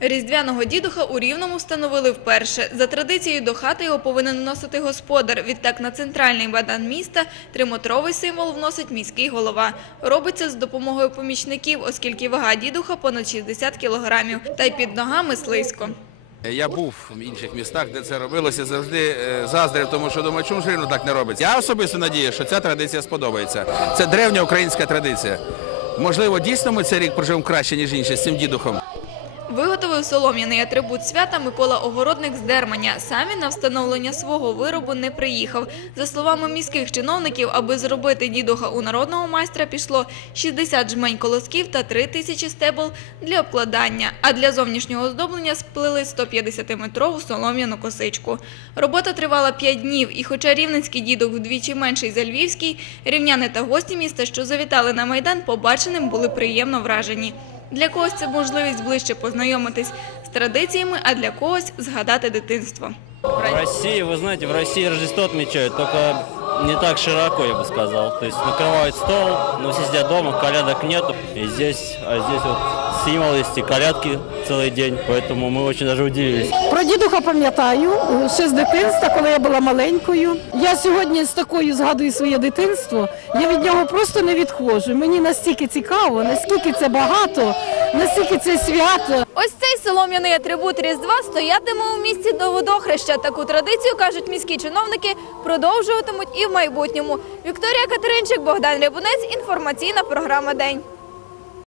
Різдвяного дідуха у Рівному встановили вперше. За традицією до хати його повинен вносити господар. Відтак на центральний бадан міста триметровий символ вносить міський голова. Робиться з допомогою помічників, оскільки вага дідуха понад 60 кілограмів. Та й під ногами слизько. Я був в інших містах, де це робилося, завжди е, заздрив, тому що думаю, чому ж Рівно так не робиться. Я особисто надію, що ця традиція сподобається. Це древня українська традиція. Можливо, дійсно ми цей рік проживемо краще, ніж інші з цим дідухом. Виготовив солом'яний атрибут свята Микола Огородник з Дерманя. Сам він на встановлення свого виробу не приїхав. За словами міських чиновників, аби зробити дідуха у народного майстра пішло 60 жмень колосків та 3 тисячі стебл для обкладання. А для зовнішнього оздоблення сплели 150-метрову солом'яну косичку. Робота тривала 5 днів, і хоча рівненський дідух вдвічі менший за львівський, рівняни та гості міста, що завітали на майдан, побаченим були приємно вражені. Для когось це можливість ближче познайомитись з традиціями, а для когось згадати дитинство. В России, вы знаете, в России Рождество отмечают, только не так широко, я бы сказал. То есть накрывают стол, но все сидят дома, колядок нету. И здесь, а здесь вот символ есть и колядки целый день, поэтому мы очень даже удивились. Про дідуха пам'ятаю е, ще з дитинства, коли я була маленькою. Я сьогодні з такою згадую своє дитинство. Я від нього просто не відходжу. Мені настільки цікаво, наскільки це багато, наскільки це свято. Ось цей солом'яний атрибут Різдва стоятиме у місті до водохреща. Таку традицію, кажуть міські чиновники, продовжуватимуть і в майбутньому. Вікторія Катеринчик, Богдан Рябунець, інформаційна програма День.